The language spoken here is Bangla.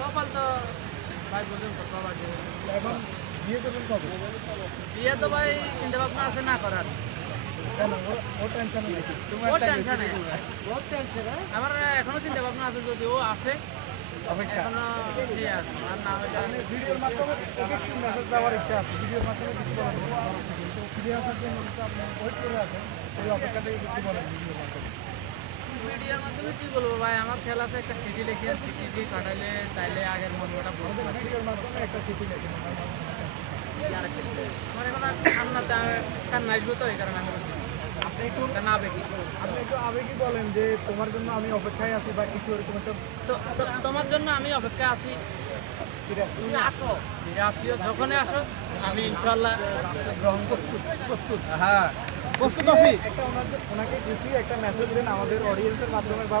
কপাল তো ভাই বলছেন তো সবার এখন বিয়ে করবেন কবে? বিয়ে তো ভাই চিন্তা ভাবনা আছে না করার। কেন ও টেনশনে নাকি? ওর টেনশনে আমার এখনো চিন্তা ভাবনা আছে, যদি ও আসে অপেক্ষা। এখনো জি আছে, আর না হলে মানে ভিডিওর মাধ্যমে ওকে একটু মেসেজ দেওয়ার ইচ্ছা আছে, ভিডিওর মাধ্যমে কিছু বলেন কিন্তু ফিরে আসার জন্য কিন্তু আপনি ওয়েট করে আছেন, ওই অপেক্ষা থেকে কিছু বলেন ভিডিওর মাধ্যমে। ভিডিওর মাধ্যমে কি বলবো ভাই, আমার খেলা আছে একটা সিটি লিখে, সিটি দিয়ে কাটাইলে চাইলে আগের মনটা বলতে পারছি। ভিডিওর মাধ্যমে একটা চিঠি লেখেন আমার এখন সামনাতে কান্না আসবে তো, এই কারণে আমি বলছি আপনি একটু না বেশি। আবেগী বলেন যে তোমার জন্য আমি অপেক্ষায় আছি বা কিছু এরকম একটা তোমার জন্য আমি অপেক্ষায় আছি, তুমি আসো, ফিরে আসিও, যখনই আসো আমি ইনশাল্লাহ গ্রহণ প্রস্তুত। হ্যাঁ প্রস্তুত আছি। একটা ওনাকে কিছু একটা মেসেজ দেন আমাদের অডিয়েন্সের মাধ্যমে বা